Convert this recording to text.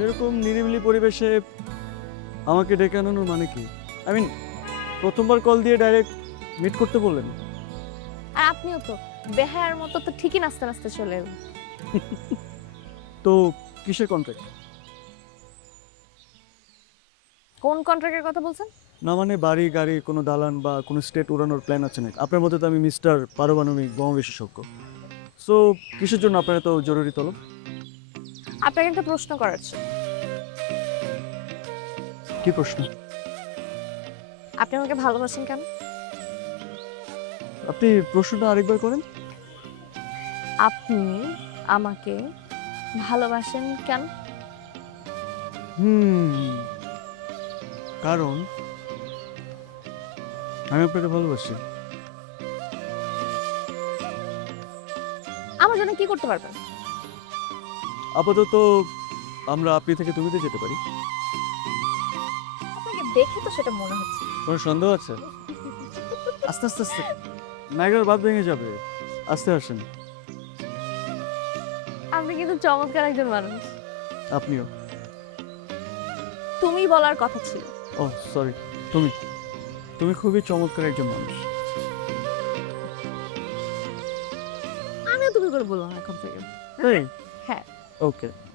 এরকম নিরিবিলি পরিবেশে আমাকে ডেকে আনানোর মানে কি? আই মিন প্রথমবার কল দিয়ে ডাইরেক্ট মিট করতে বললেন। আর আপনিও তো বেহায়ার মতো তো ঠিকই নাচতে নাচতে চলে এলেন। তো কিসের কন্ট্রাক্ট? কোন কন্ট্রাক্টের কথা বলছেন? না মানে বাড়ি, গাড়ি, কোনো দালান বা কোনো স্টেট উড়ানোর প্ল্যান আছে নাকি? আপনার মতে তো আমি মিস্টার পারমাণবিক বোমা বিশেষজ্ঞ। সো কিসের জন্য আপনার এত জরুরি তলব? আপনাকে একটা প্রশ্ন করার ছিল। কি প্রশ্ন? আপনি আমাকে ভালোবাসেন কেন? আপনি প্রশ্নটা আরেকবার করেন। আপনি আমাকে ভালোবাসেন কেন? হুম, কারণ আমি আপনাকে ভালোবাসি। আমার জন্য কি করতে পারবেন? আপাতত আমরা আপনি থেকে তুমিতে যেতে পারি। আপনাকে দেখে তো সেটা মনে হচ্ছে। কোনো সন্দেহ আছে? আস্তে আস্তে আস্তে নায়িকার বাদ ভেঙে যাবে। আস্তে আসেন। আপনি কিন্তু চমৎকার একজন মানুষ। আপনিও। তুমি বলার কথা ছিল। ও সরি, তুমি তুমি খুবই চমৎকার একজন মানুষ। আমিও তুমি করে বললাম এখন থেকে। তাই? হ্যাঁ। ওকে।